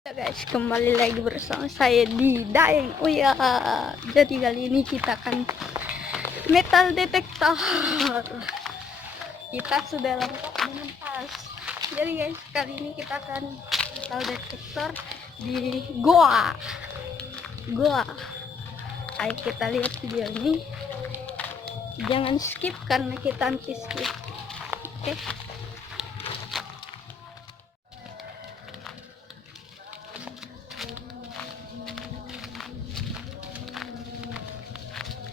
Ya guys, kembali lagi bersama saya di Daeng. Oh ya, jadi kali ini kita akan metal detektor. Kita sudah lengkap dengan tas. Jadi guys, kali ini kita akan metal detektor di goa. Goa. Ayo kita lihat video ini. Jangan skip karena kita anti skip. Oke.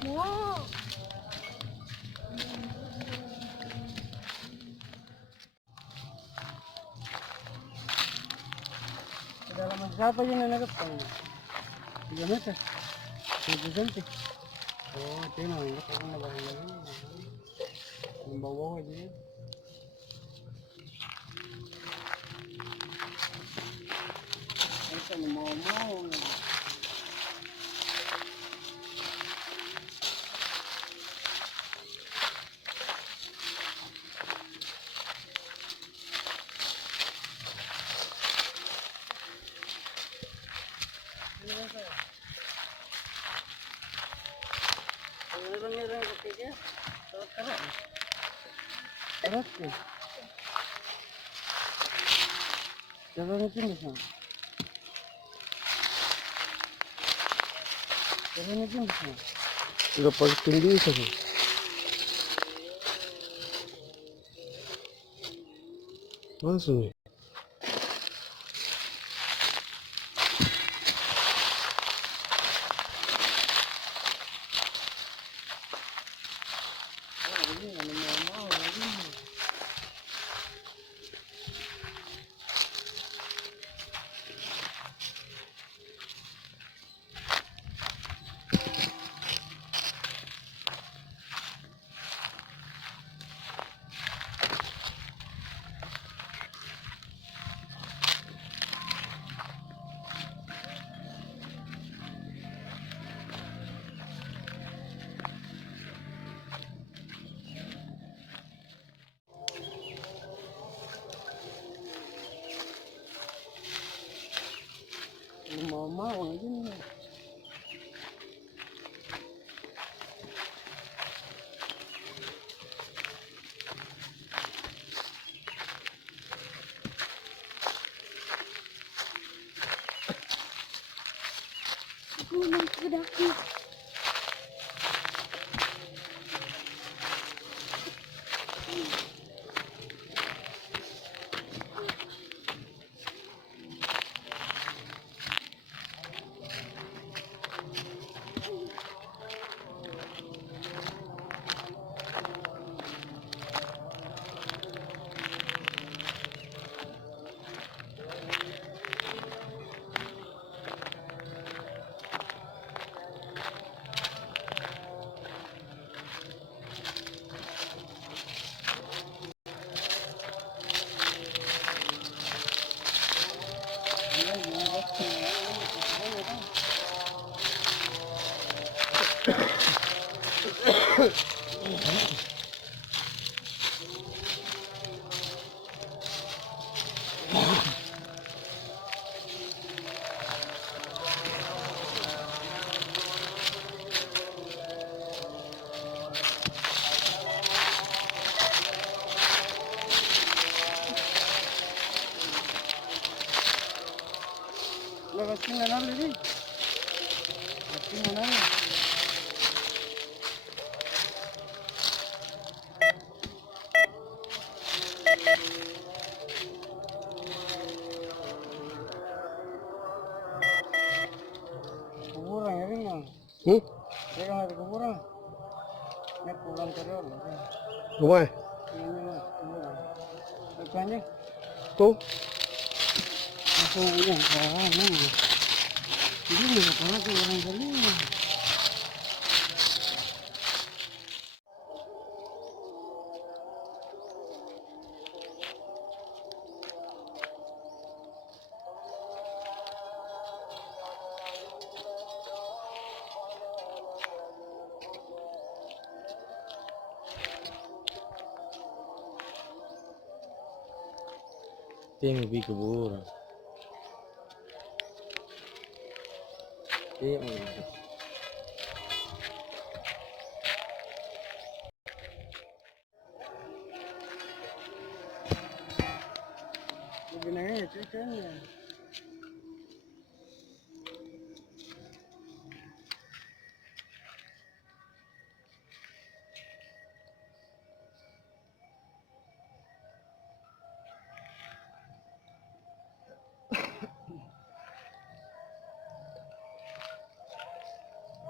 Wow. Kedalaman berapa yang nanggap kamu? 3 meter? 1 cm? Oh, itu yang nanggap ako na bahay lagi. Yung bawa aja ya. Ito, mau. Ano lang ketiga? Karat. Karat ya? Jalan itu bisa. Jalan itu bisa. Enggak paling tinggi saja. Langsung ya? Mau aja nih. Gunung Kedaki. Lepas tinggal nabi nih. Tinggal nabi. Kuburan ya rin mah. Kaya nga kuburan. May kulang ka rin. Gimana? Ini mah kuburan. Nagkanya? Tuh, Ako yan. Hindi mo pala ko walang galing. tem lebih kuburan. Iya, iya. Lebih naik itu kan ya.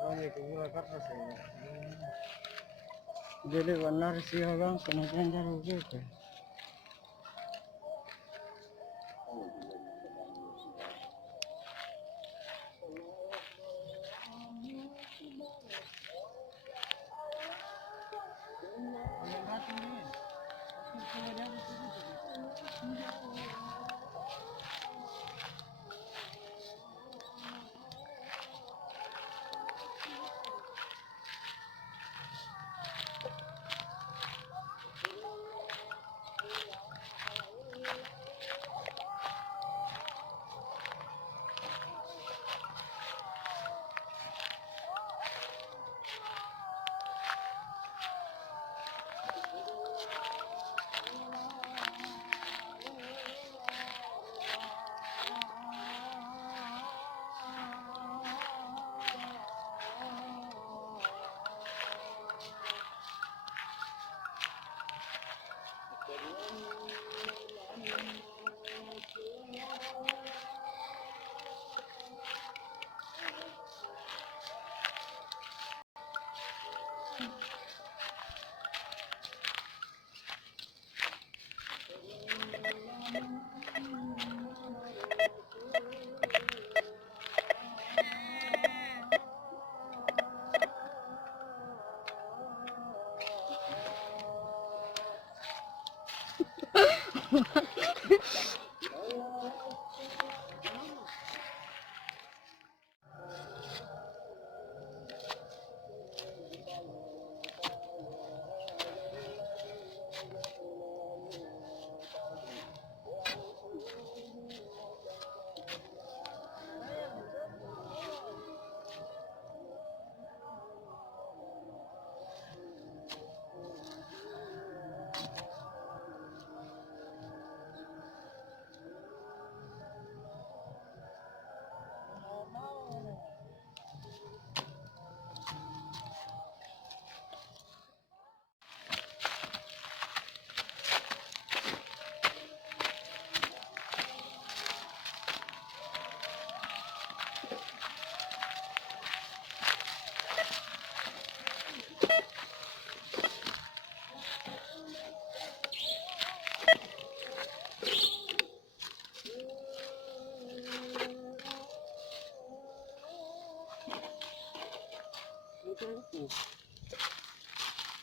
Oh, ini kira kertas ya. Jadi benar sih orang kemudian jalan gitu.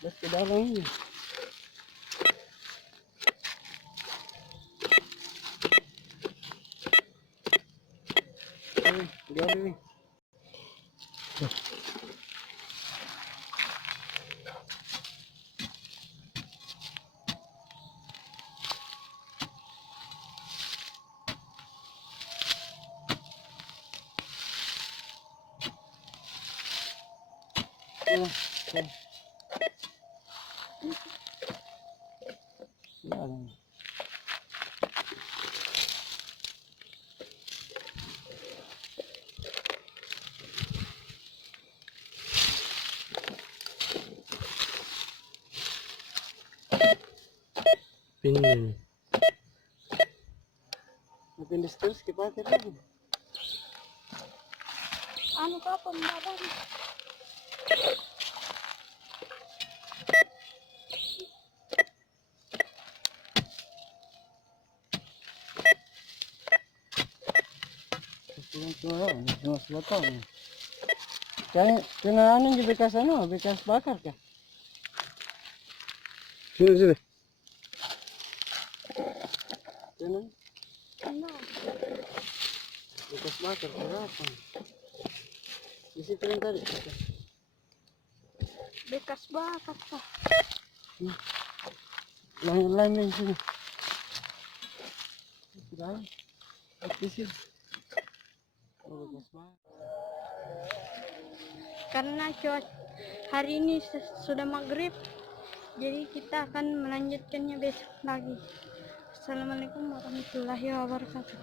Bas ke dalam ini. Gali. Oh, oh. Yan. Pinin. Napinis terus kipatid lang. Ano ka, pambalan? Yung suwato. Kaya kinaanan yung bikas ano, bikas bakar ka. Sini sini. Tinan, Ano? bikas bakar berapa? Di situ yang tadi. Bekas bakat ka. Lain yang sini. Lain. Di sini. Oh, bikas bakar. karena cuaca hari ini sudah maghrib, jadi kita akan melanjutkannya besok lagi. Assalamualaikum warahmatullahi wabarakatuh.